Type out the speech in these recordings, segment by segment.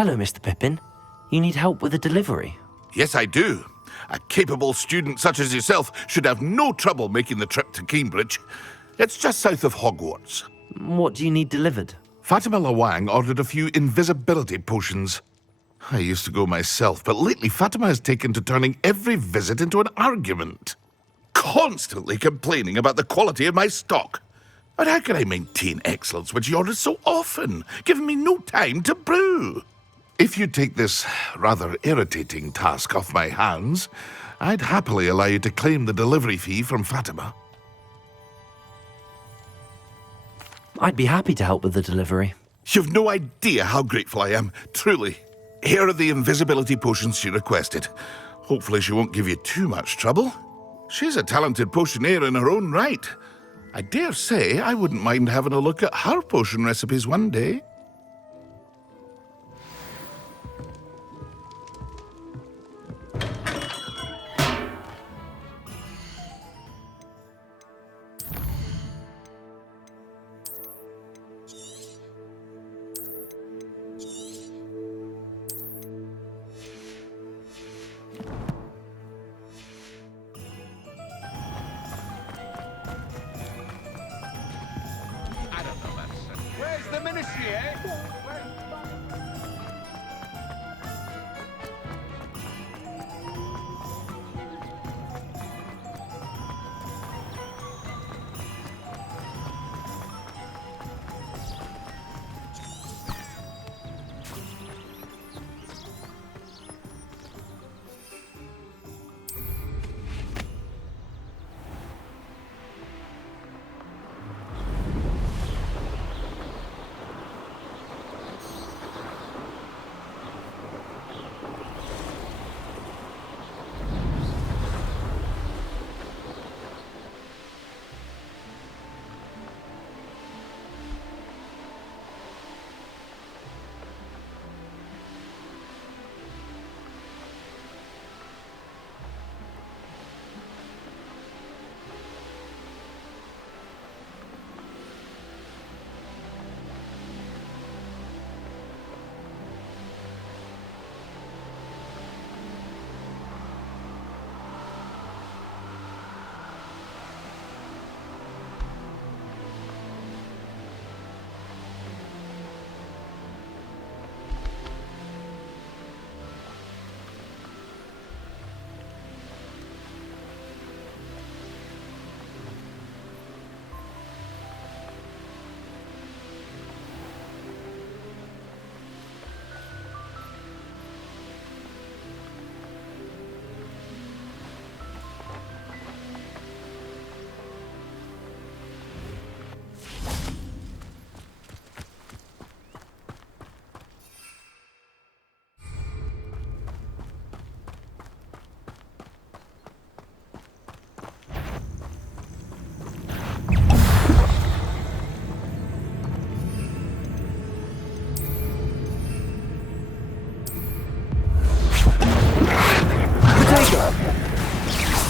Hello, Mr. Pippin. You need help with a delivery? Yes, I do. A capable student such as yourself should have no trouble making the trip to Cambridge. It's just south of Hogwarts. What do you need delivered? Fatima Lawang ordered a few invisibility potions. I used to go myself, but lately Fatima has taken to turning every visit into an argument. Constantly complaining about the quality of my stock. But how can I maintain excellence when she orders so often, giving me no time to brew? If you take this rather irritating task off my hands, I'd happily allow you to claim the delivery fee from Fatima. I'd be happy to help with the delivery. You've no idea how grateful I am, truly. Here are the invisibility potions she requested. Hopefully she won't give you too much trouble. She's a talented potioneer in her own right. I dare say I wouldn't mind having a look at her potion recipes one day. Where's the ministry, eh?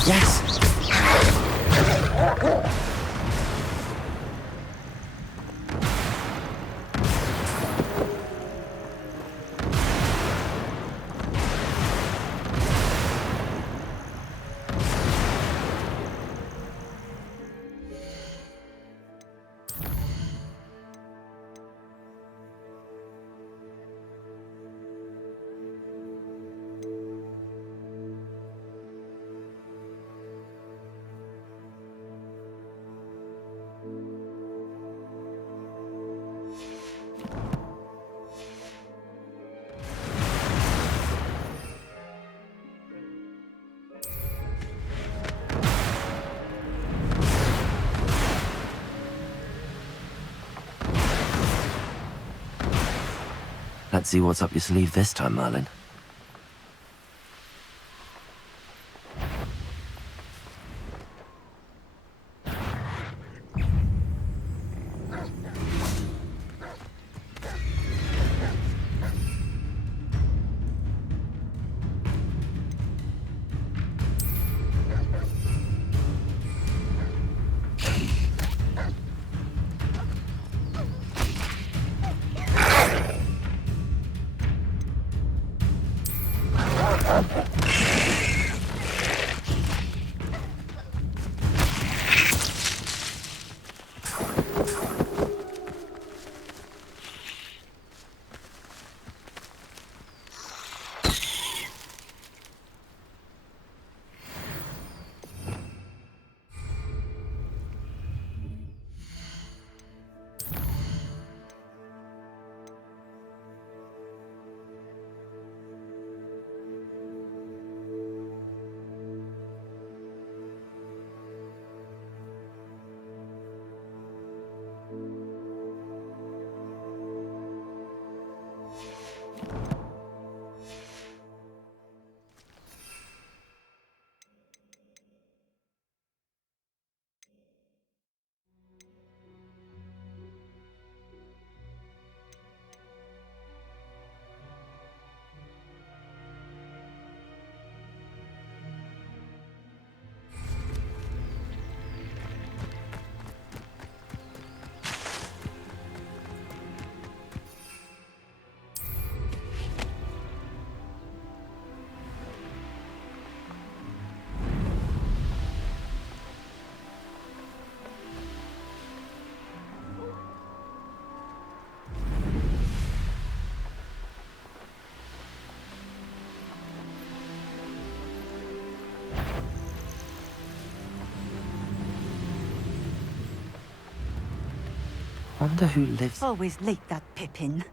Yes! Let's see what's up your sleeve this time, Merlin. Wonder who lives... Always late, that Pippin.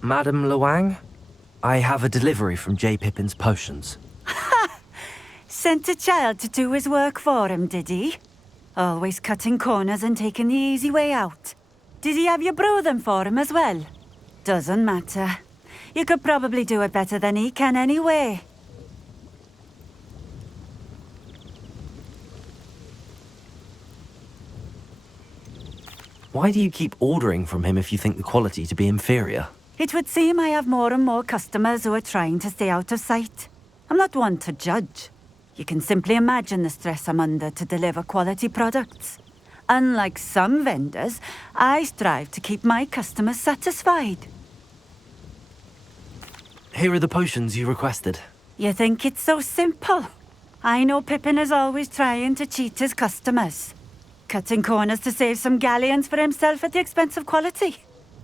Madam Luang? I have a delivery from J. Pippin's potions. Sent a child to do his work for him, did he? Always cutting corners and taking the easy way out. Did he have you brew them for him as well? Doesn't matter. You could probably do it better than he can anyway. Why do you keep ordering from him if you think the quality to be inferior? It would seem I have more and more customers who are trying to stay out of sight. I'm not one to judge. You can simply imagine the stress I'm under to deliver quality products. Unlike some vendors, I strive to keep my customers satisfied. Here are the potions you requested. You think it's so simple? I know Pippin is always trying to cheat his customers. Cutting corners to save some galleons for himself at the expense of quality.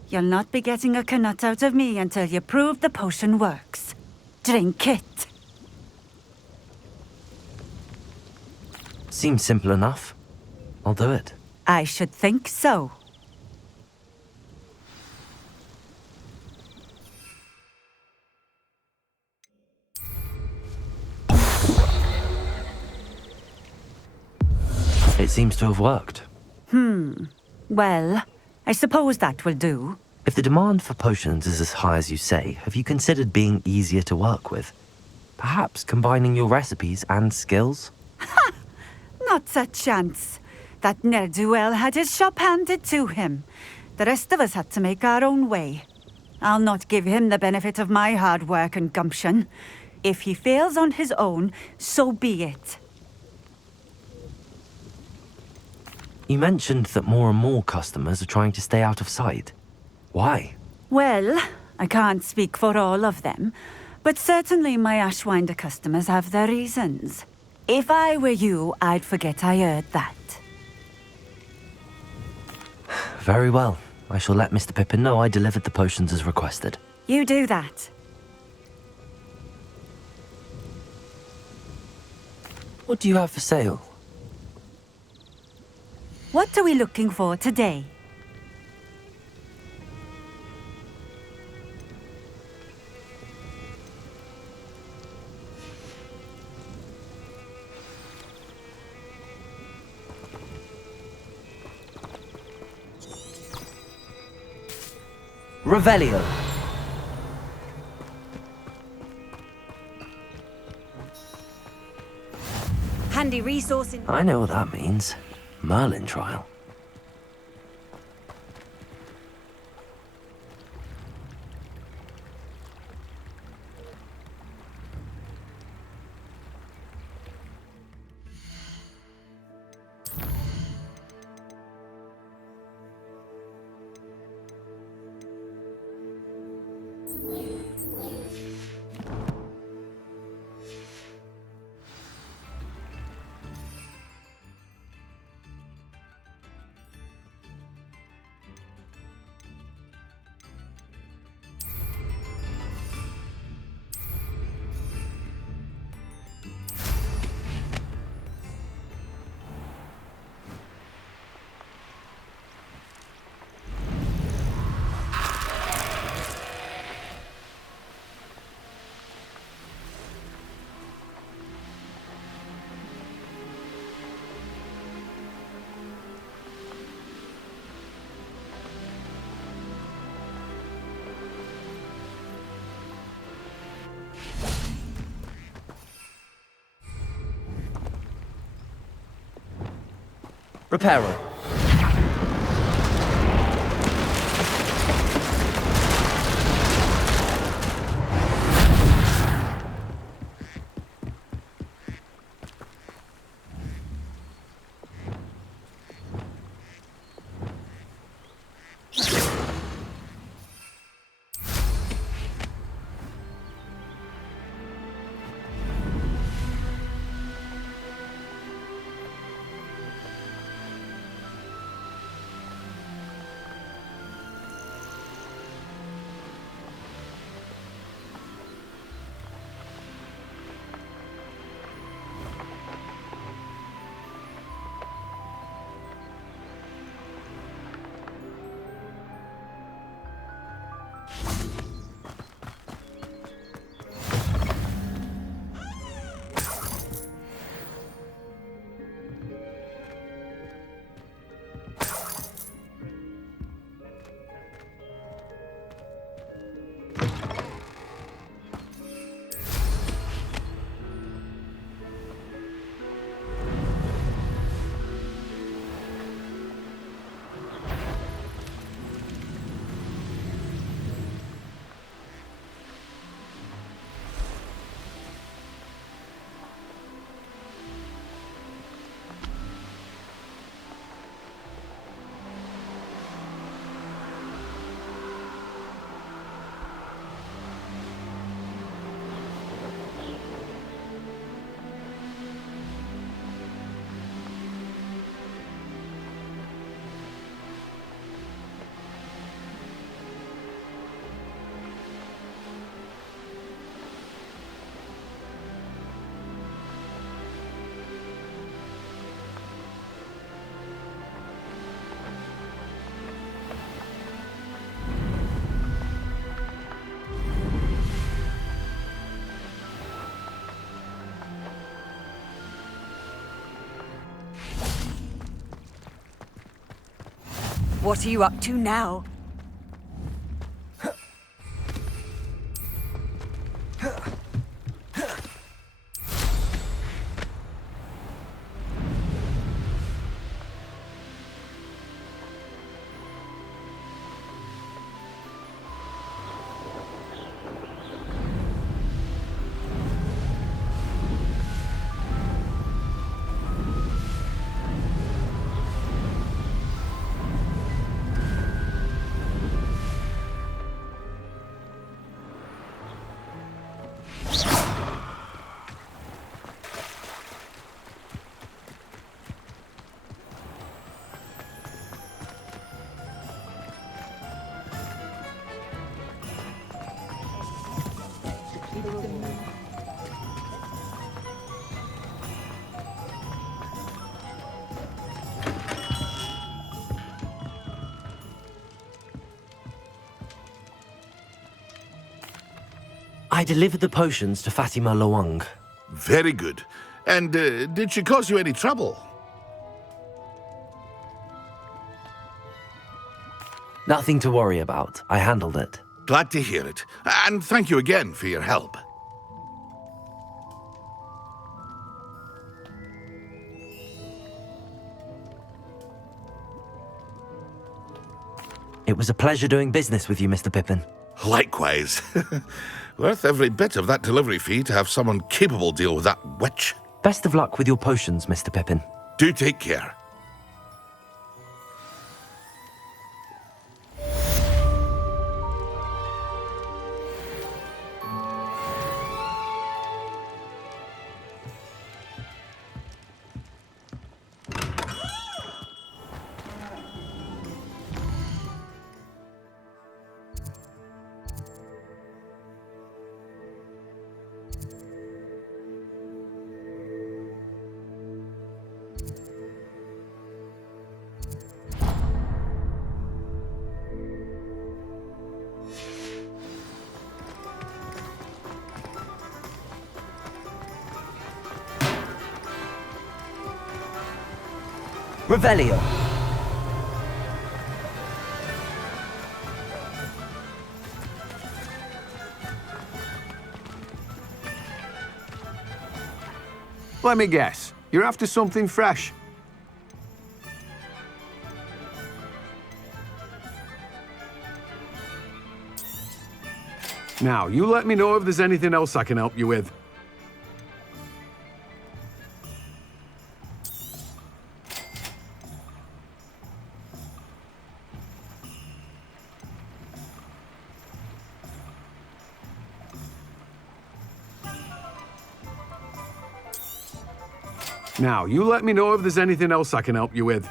You'll not be getting a nut out of me until you prove the potion works. Drink it. Seems simple enough. I'll do it. I should think so. It seems to have worked. Well, I suppose that will do. If the demand for potions is as high as you say, have you considered being easier to work with? Perhaps combining your recipes and skills? Not a chance. That ne'er-do-well had his shop handed to him. The rest of us had to make our own way. I'll not give him the benefit of my hard work and gumption. If he fails on his own, so be it. You mentioned that more and more customers are trying to stay out of sight. Why? Well, I can't speak for all of them, but certainly my Ashwinder customers have their reasons. If I were you, I'd forget I heard that. Very well. I shall let Mr. Pippin know I delivered the potions as requested. You do that. What do you have for sale? What are we looking for today? Revelio. Handy resource in... I know what that means. Merlin trial. Reparo. What are you up to now? I delivered the potions to Fatima Lawang. Very good. And did she cause you any trouble? Nothing to worry about. I handled it. Glad to hear it. And thank you again for your help. It was a pleasure doing business with you, Mr. Pippin. Likewise. Worth every bit of that delivery fee to have someone capable deal with that witch. Best of luck with your potions, Mr. Pippin. Do take care. Revelio. Let me guess. You're after something fresh. Now, you let me know if there's anything else I can help you with. Now, you let me know if there's anything else I can help you with.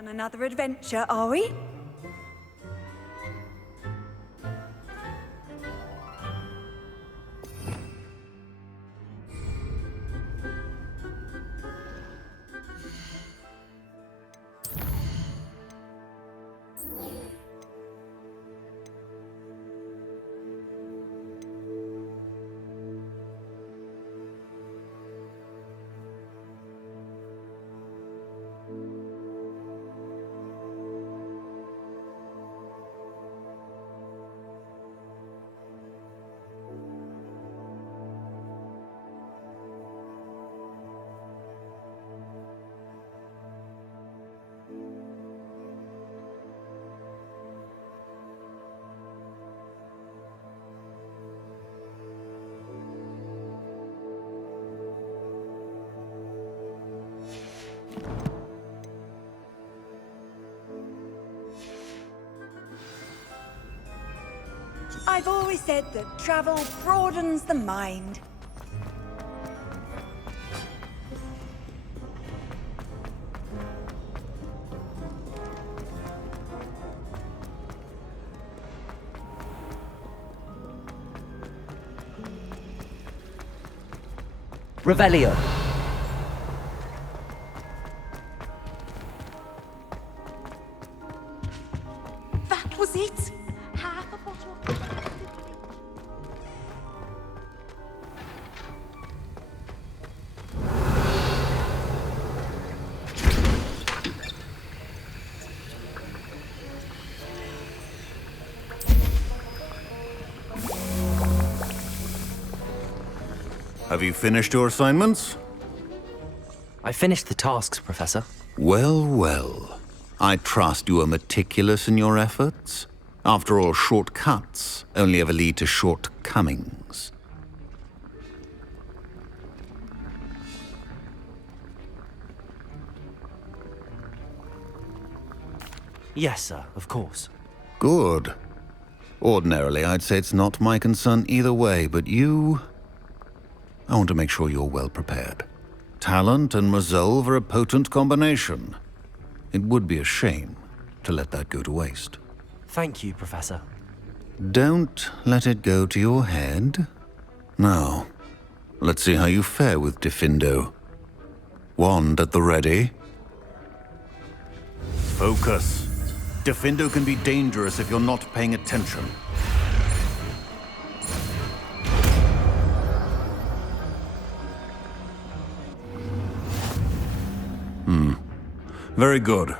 On another adventure, are we? I've always said that travel broadens the mind. Revelio. That was it! Half a bottle. Have you finished your assignments? I finished the tasks, Professor. Well, well. I trust you are meticulous in your efforts. After all, shortcuts only ever lead to shortcomings. Yes, sir, of course. Good. Ordinarily, I'd say it's not my concern either way, but you... I want to make sure you're well prepared. Talent and resolve are a potent combination. It would be a shame to let that go to waste. Thank you, Professor. Don't let it go to your head. Now, let's see how you fare with Diffindo. Wand at the ready. Focus. Diffindo can be dangerous if you're not paying attention. Very good.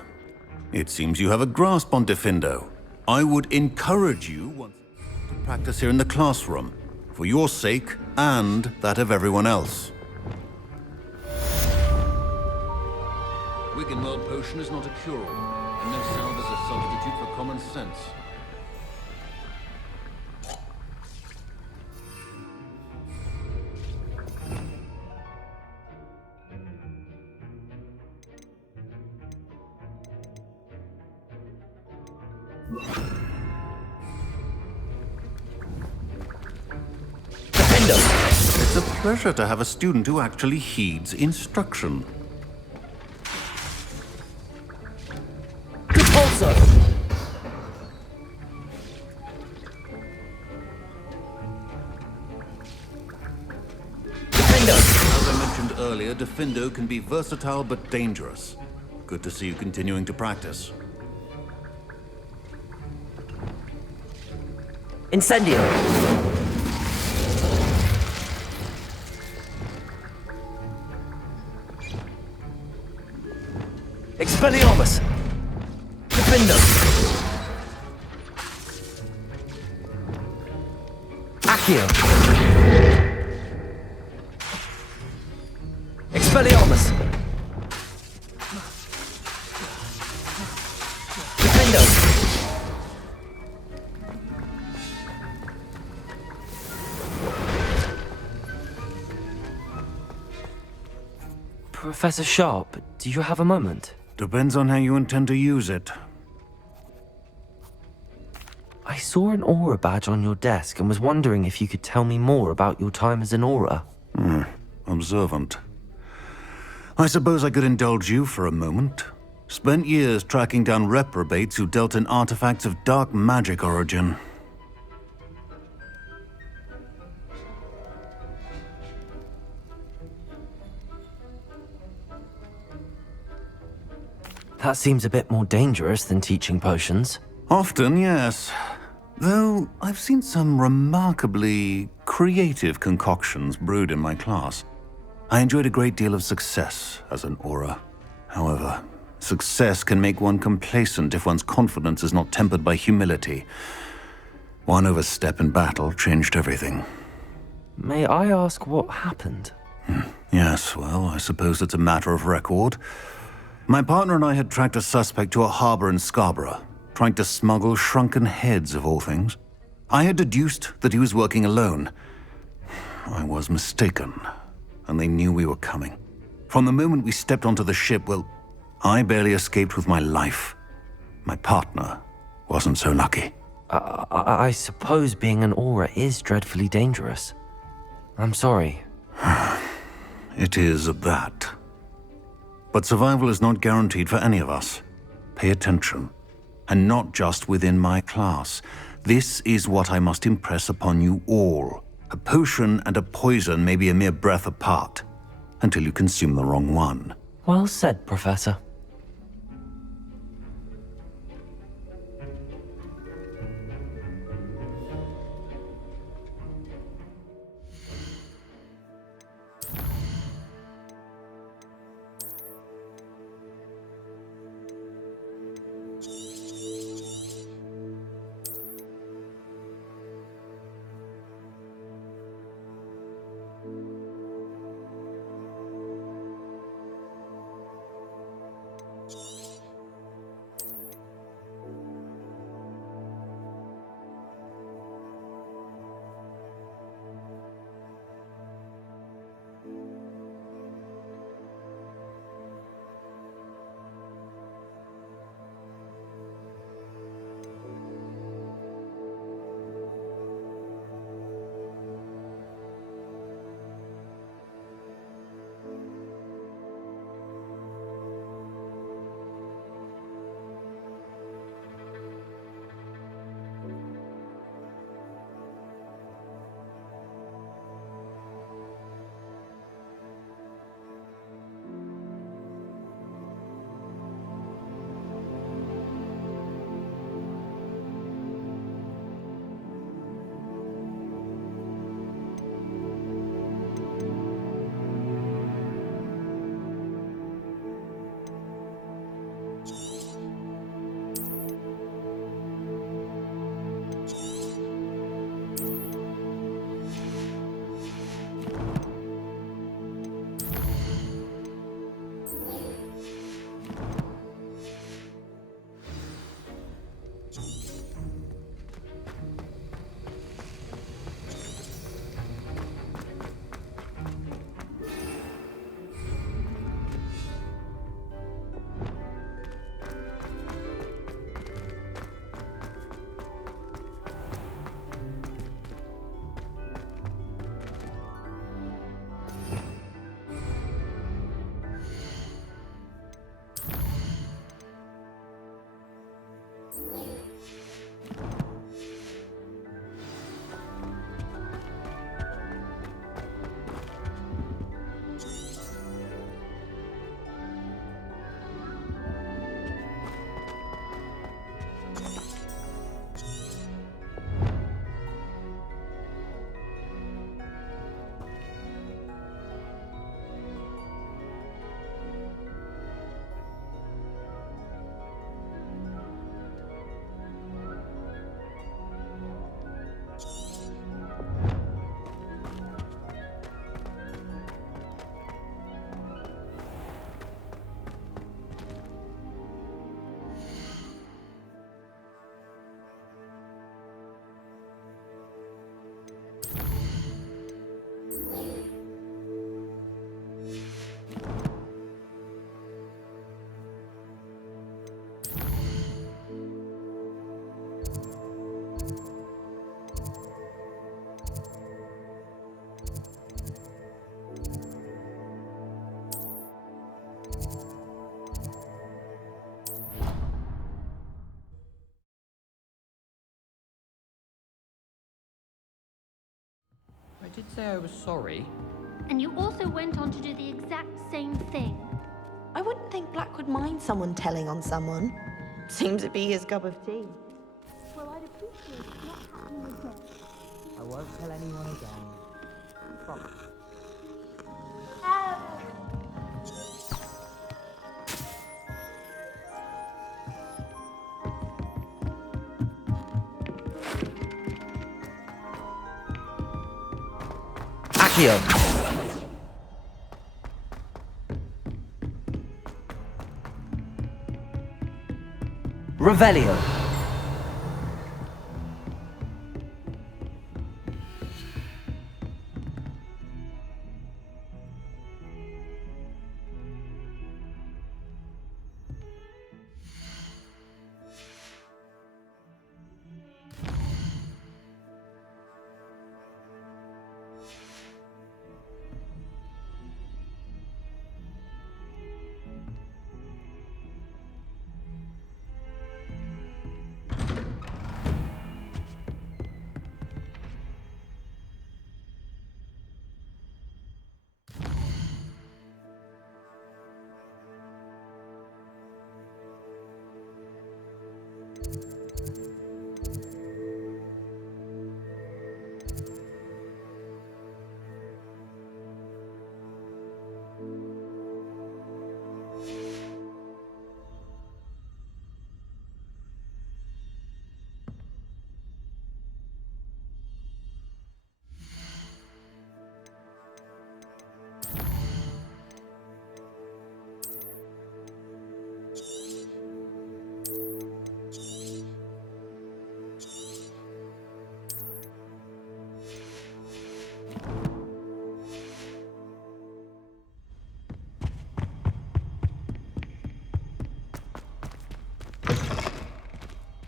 It seems you have a grasp on Diffindo. I would encourage you to practice here in the classroom, for your sake and that of everyone else. Wiggenweld potion is not a cure-all, and no salve is a substitute for common sense. It's a pleasure to have a student who actually heeds instruction. Repulsor! Diffindo! As I mentioned earlier, Diffindo can be versatile but dangerous. Good to see you continuing to practice. Incendio! Expelliarmus! Diffindo! Accio! Expelliarmus! Diffindo! Professor Sharp, do you have a moment? Depends on how you intend to use it. I saw an aura badge on your desk and was wondering if you could tell me more about your time as an aura. Observant. I suppose I could indulge you for a moment. Spent years tracking down reprobates who dealt in artifacts of dark magic origin. That seems a bit more dangerous than teaching potions. Often, yes. Though I've seen some remarkably creative concoctions brewed in my class. I enjoyed a great deal of success as an aura. However, success can make one complacent if one's confidence is not tempered by humility. One overstep in battle changed everything. May I ask what happened? Yes, well, I suppose it's a matter of record. My partner and I had tracked a suspect to a harbor in Scarborough, trying to smuggle shrunken heads of all things. I had deduced that he was working alone. I was mistaken, and they knew we were coming. From the moment we stepped onto the ship, well, I barely escaped with my life. My partner wasn't so lucky. I suppose being an aura is dreadfully dangerous. I'm sorry. It is at that. But survival is not guaranteed for any of us. Pay attention. And not just within my class. This is what I must impress upon you all. A potion and a poison may be a mere breath apart, until you consume the wrong one. Well said, Professor. say I was sorry. And you also went on to do the exact same thing. I wouldn't think Black would mind someone telling on someone. Seems to be his cup of tea. Well, I'd appreciate it not happening again. I won't tell anyone again. Promise. Accio! Revelio!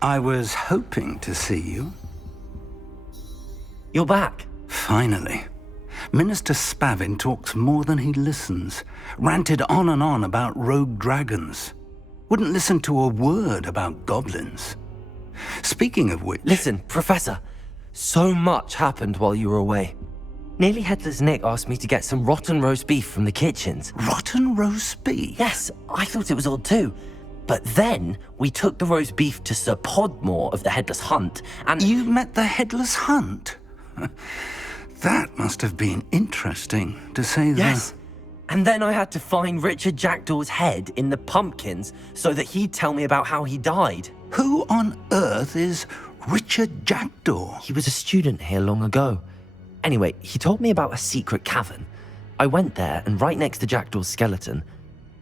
I was hoping to see you. You're back. Finally. Minister Spavin talks more than he listens. Ranted on and on about rogue dragons. Wouldn't listen to a word about goblins. Speaking of which... Listen, Professor. So much happened while you were away. Nearly Headless Nick asked me to get some rotten roast beef from the kitchens. Rotten roast beef? Yes, I thought it was odd too. But then we took the roast beef to Sir Podmore of the Headless Hunt, and... You met the Headless Hunt? That must have been interesting, to say the... Yes. And then I had to find Richard Jackdaw's head in the pumpkins so that he'd tell me about how he died. Who on earth is Richard Jackdaw? He was a student here long ago. Anyway, he told me about a secret cavern. I went there, and right next to Jackdaw's skeleton,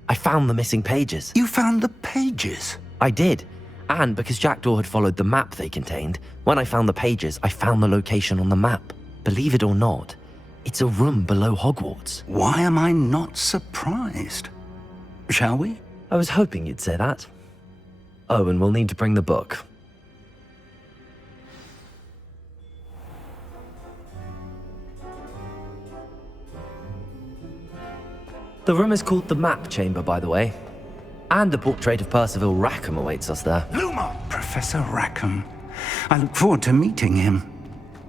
I found the missing pages. You found the pages? I did. And because Jackdaw had followed the map they contained, when I found the pages, I found the location on the map. Believe it or not, it's a room below Hogwarts. Why am I not surprised? Shall we? I was hoping you'd say that. Oh, and we'll need to bring the book. The room is called the Map Chamber, by the way. And a portrait of Percival Rackham awaits us there. Luma! Professor Rackham. I look forward to meeting him.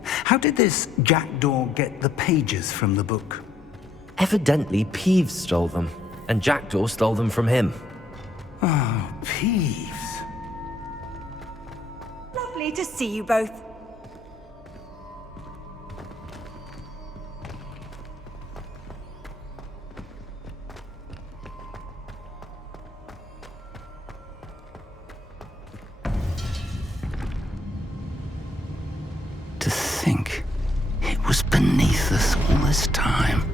How did this Jackdaw get the pages from the book? Evidently, Peeves stole them, and Jackdaw stole them from him. Oh, Peeves. Lovely to see you both. To think it was beneath us all this time.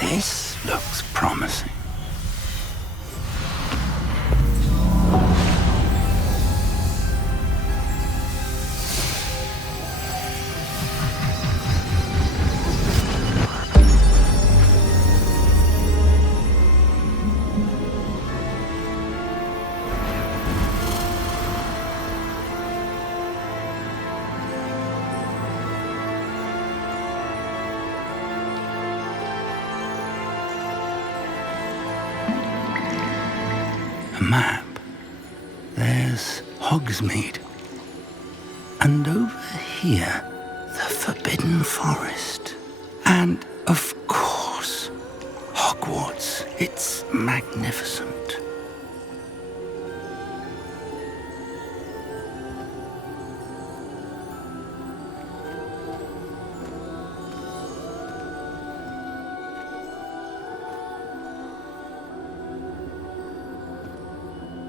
This looks promising. A map. There's Hogsmeade. And over here, the Forbidden Forest. And, of course, Hogwarts. It's magnificent.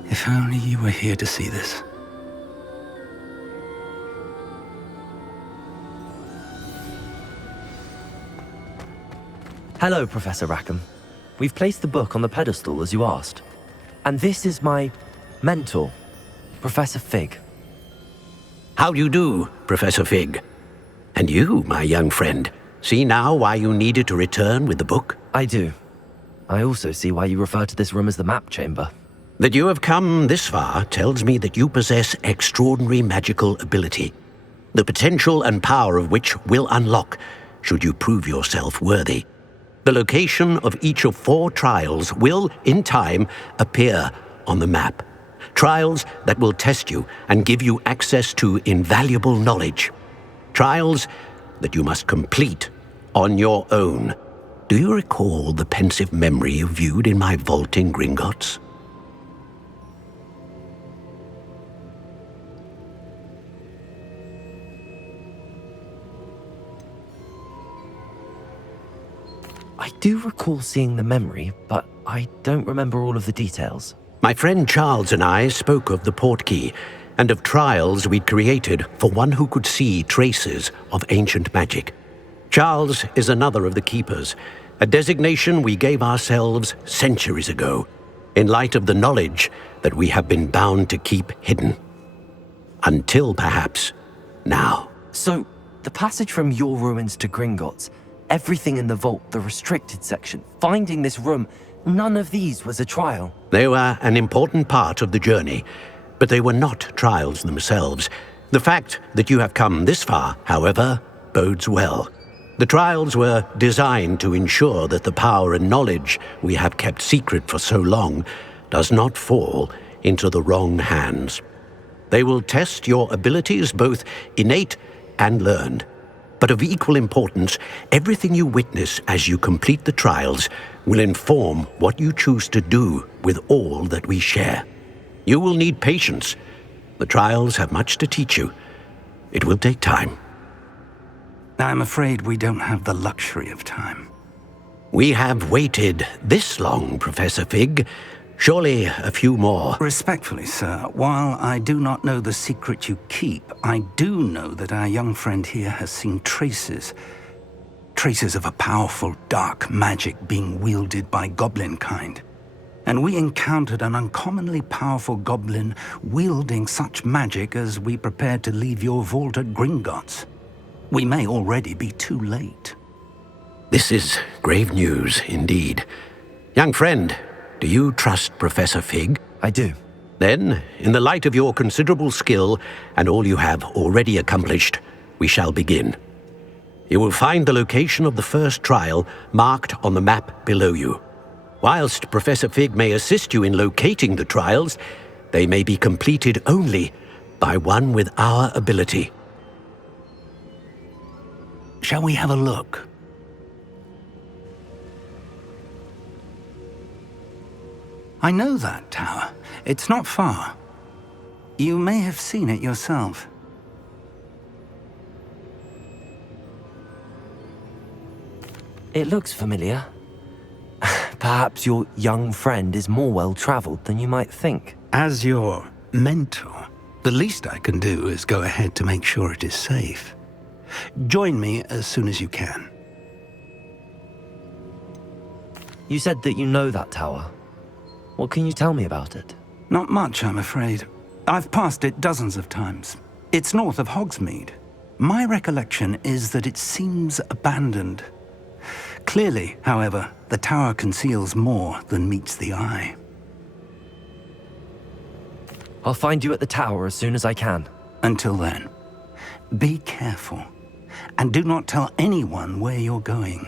If only you were here to see this. Hello, Professor Rackham. We've placed the book on the pedestal as you asked. And this is my mentor, Professor Fig. How do you do, Professor Fig? And you, my young friend, see now why you needed to return with the book? I do. I also see why you refer to this room as the map chamber. That you have come this far tells me that you possess extraordinary magical ability, the potential and power of which will unlock should you prove yourself worthy. The location of each of 4 trials will, in time, appear on the map. Trials that will test you and give you access to invaluable knowledge. Trials that you must complete on your own. Do you recall the pensive memory you viewed in my vault in Gringotts? I do recall seeing the memory, but I don't remember all of the details. My friend Charles and I spoke of the portkey and of trials we'd created for one who could see traces of ancient magic. Charles is another of the keepers, a designation we gave ourselves centuries ago, in light of the knowledge that we have been bound to keep hidden. Until perhaps now. So, the passage from your ruins to Gringotts, everything in the vault, the restricted section, finding this room, none of these was a trial. They were an important part of the journey, but they were not trials themselves. The fact that you have come this far, however, bodes well. The trials were designed to ensure that the power and knowledge we have kept secret for so long does not fall into the wrong hands. They will test your abilities, both innate and learned. But of equal importance, everything you witness as you complete the trials will inform what you choose to do with all that we share. You will need patience. The trials have much to teach you. It will take time. I'm afraid we don't have the luxury of time. We have waited this long, Professor Fig. Surely a few more. Respectfully, sir, while I do not know the secret you keep, I do know that our young friend here has seen traces of a powerful dark magic being wielded by goblin kind. And we encountered an uncommonly powerful goblin wielding such magic as we prepared to leave your vault at Gringotts. We may already be too late. This is grave news indeed. Young friend, do you trust Professor Fig? I do. Then, in the light of your considerable skill and all you have already accomplished, we shall begin. You will find the location of the first trial marked on the map below you. Whilst Professor Fig may assist you in locating the trials, they may be completed only by one with our ability. Shall we have a look? I know that tower. It's not far. You may have seen it yourself. It looks familiar. Perhaps your young friend is more well-traveled than you might think. As your mentor, the least I can do is go ahead to make sure it is safe. Join me as soon as you can. You said that you know that tower. What can you tell me about it? Not much, I'm afraid. I've passed it dozens of times. It's north of Hogsmeade. My recollection is that it seems abandoned. Clearly, however, the tower conceals more than meets the eye. I'll find you at the tower as soon as I can. Until then, be careful, and do not tell anyone where you're going.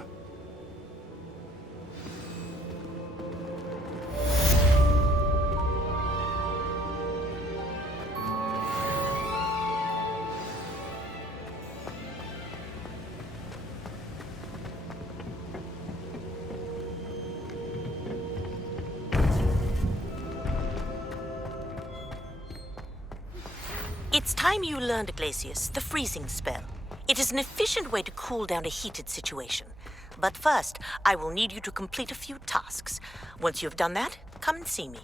It's time you learned, Glacius, the freezing spell. It is an efficient way to cool down a heated situation. But first, I will need you to complete a few tasks. Once you have done that, come and see me.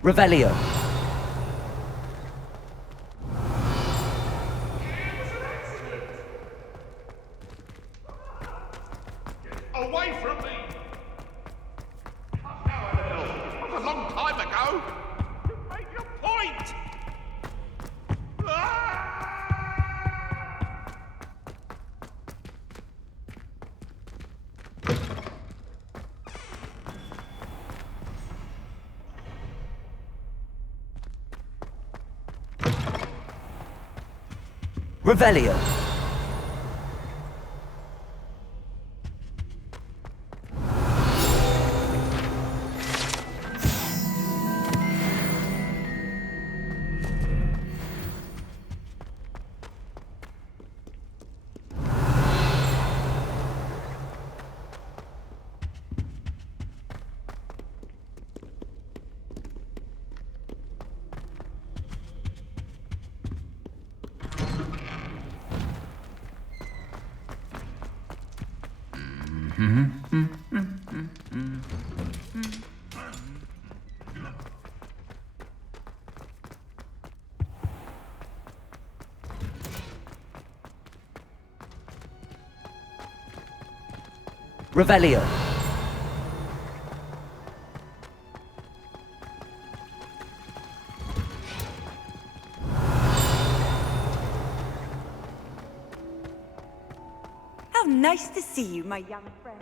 Revelio. Away from me! That was a long time ago! You made your point! Revelio. Revelio. How nice to see you, my young friend.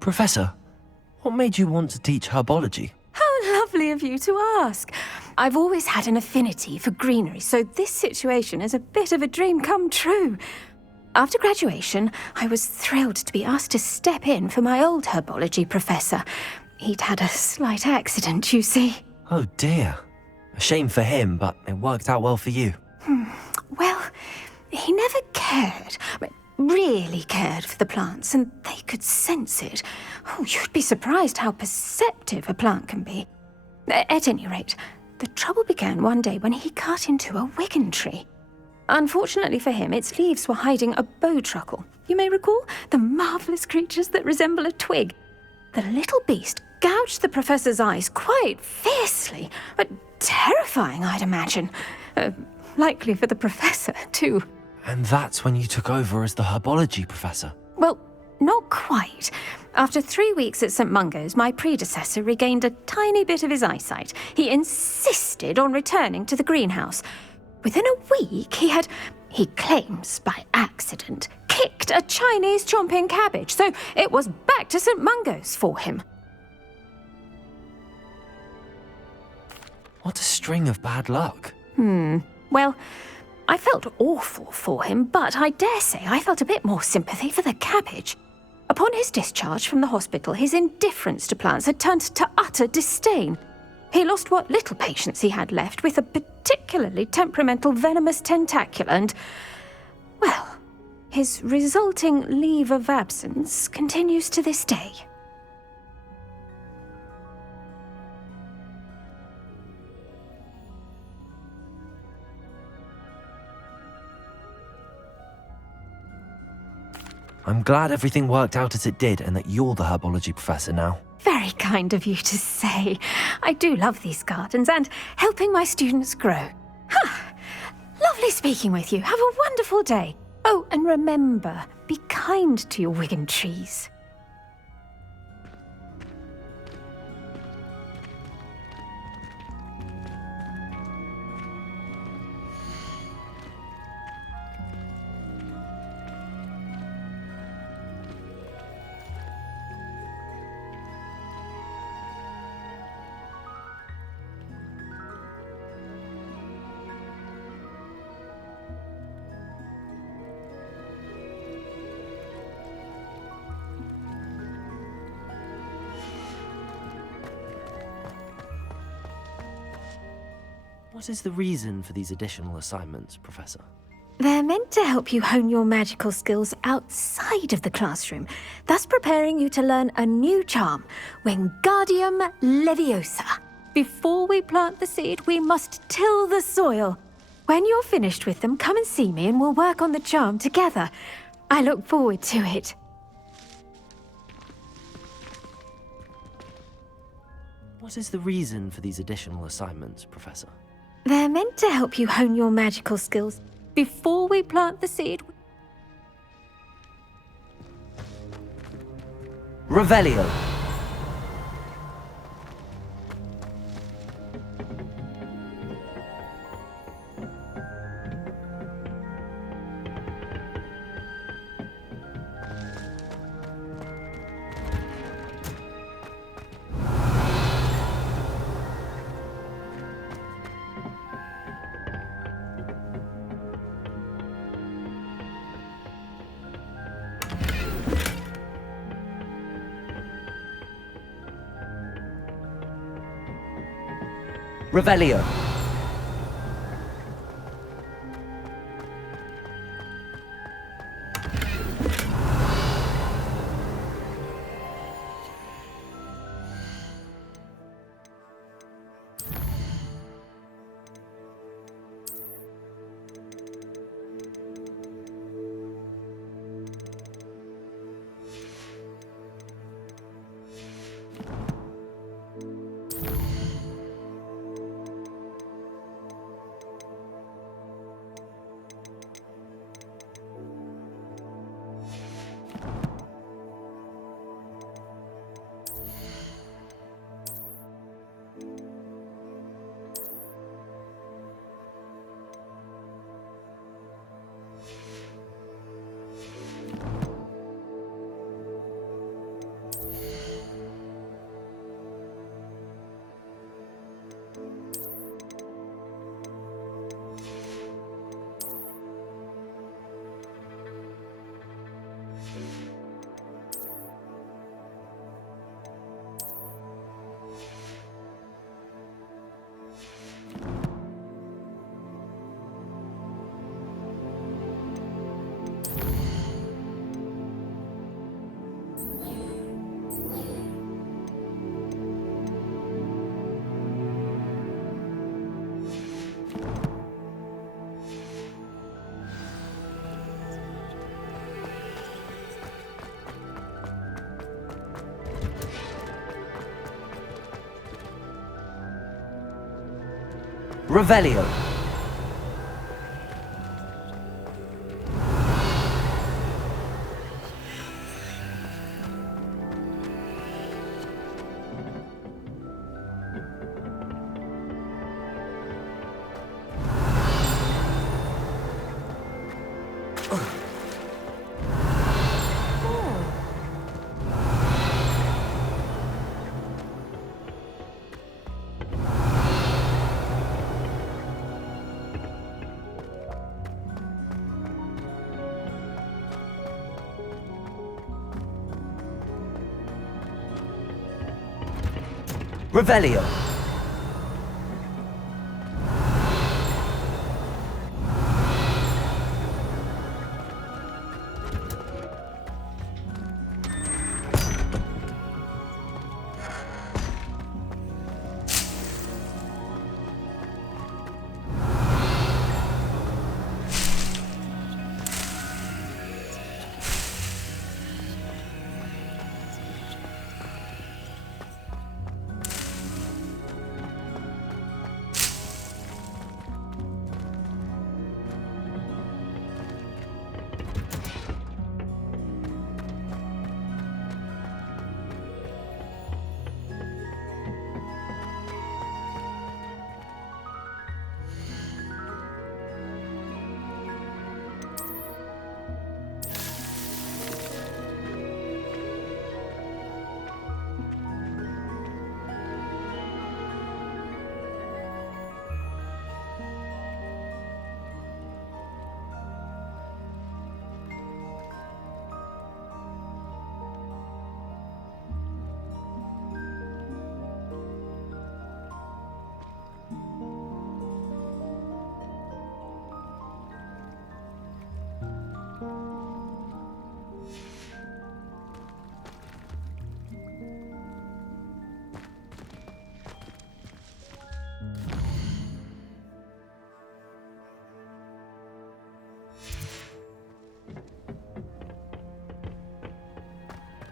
Professor, what made you want to teach herbology? How lovely of you to ask. I've always had an affinity for greenery, so this situation is a bit of a dream come true. After graduation, I was thrilled to be asked to step in for my old herbology professor. He'd had a slight accident, you see. Oh dear. A shame for him, but it worked out well for you. Well, he never cared. Really cared for the plants, and they could sense it. Oh, you'd be surprised how perceptive a plant can be. At any rate, the trouble began one day when he cut into a wigan tree. Unfortunately for him, its leaves were hiding a bowtruckle. You may recall the marvellous creatures that resemble a twig. The little beast gouged the professor's eyes quite fiercely, but terrifying, I'd imagine. Likely for the professor, too. And that's when you took over as the herbology professor? Well, not quite. After 3 weeks at St. Mungo's, my predecessor regained a tiny bit of his eyesight. He insisted on returning to the greenhouse. Within a week, he claims by accident, kicked a Chinese chomping cabbage, so it was back to St. Mungo's for him. What a string of bad luck. Well, I felt awful for him, but I dare say I felt a bit more sympathy for the cabbage. Upon his discharge from the hospital, his indifference to plants had turned to utter disdain. He lost what little patience he had left with a particularly temperamental venomous tentacula and, well, his resulting leave of absence continues to this day. I'm glad everything worked out as it did and that you're the herbology professor now. Very kind of you to say. I do love these gardens and helping my students grow. Lovely speaking with you. Have a wonderful day. Oh, and remember, be kind to your Wigan trees. What is the reason for these additional assignments, Professor? They're meant to help you hone your magical skills outside of the classroom, thus preparing you to learn a new charm, Wingardium Leviosa. Before we plant the seed, we must till the soil. When you're finished with them, come and see me and we'll work on the charm together. I look forward to it. What is the reason for these additional assignments, Professor? They're meant to help you hone your magical skills. Before we plant the seed... Revelio. Revelio. Revelio. Revelio.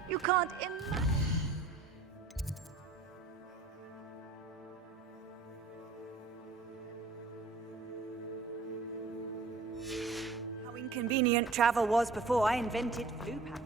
You can't imagine. How inconvenient travel was before I invented flu powder.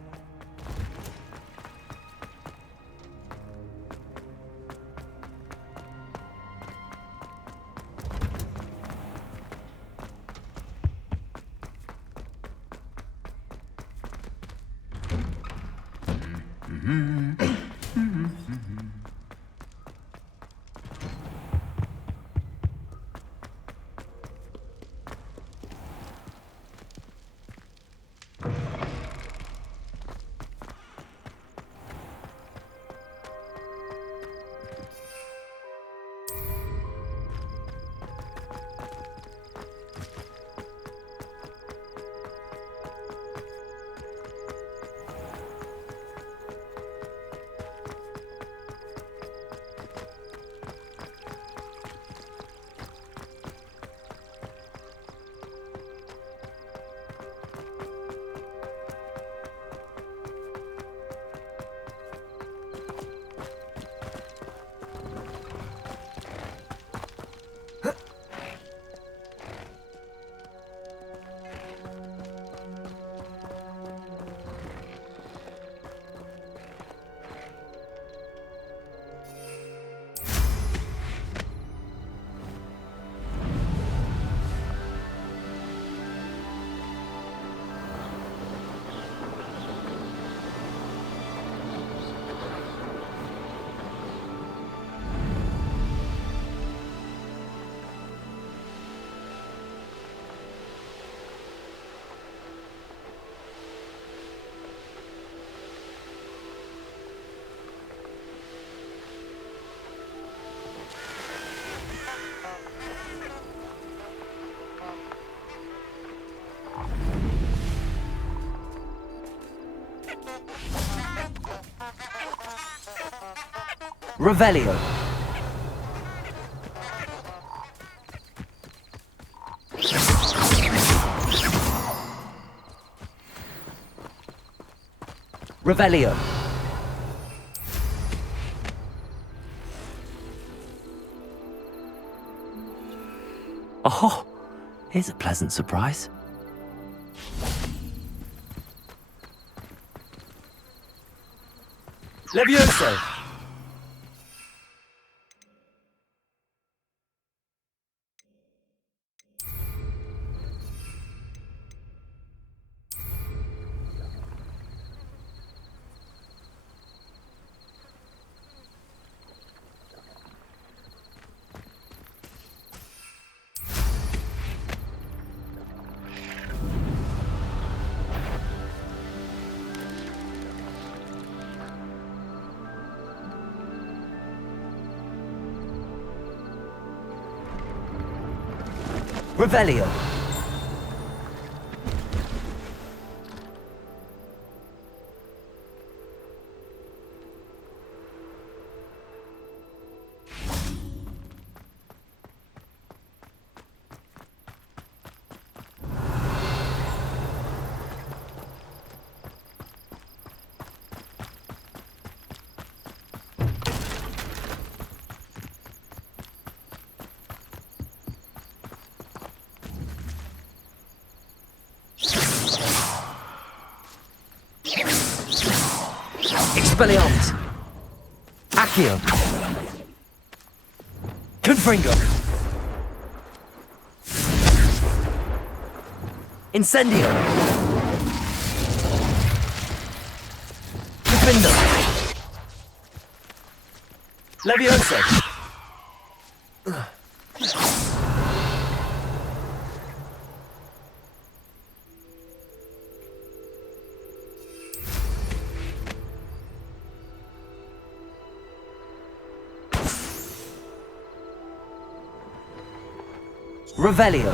Revelio. Revelio. Oh, here's a pleasant surprise. Levioso. Revelio. Expelliarmus. Accio. Confringo. Incendio. Defender. Levioso. Revelio.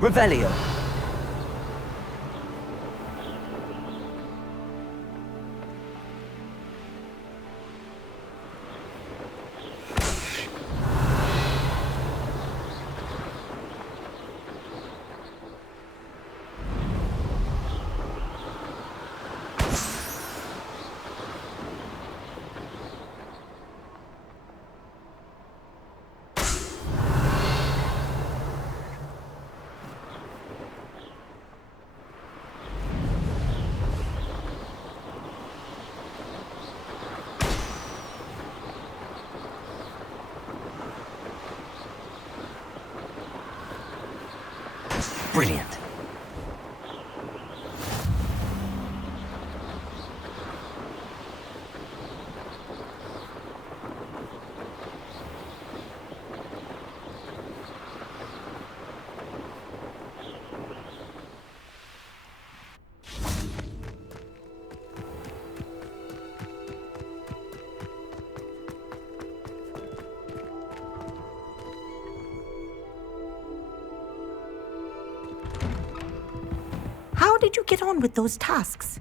Revelio. Brilliant. How did you get on with those tasks?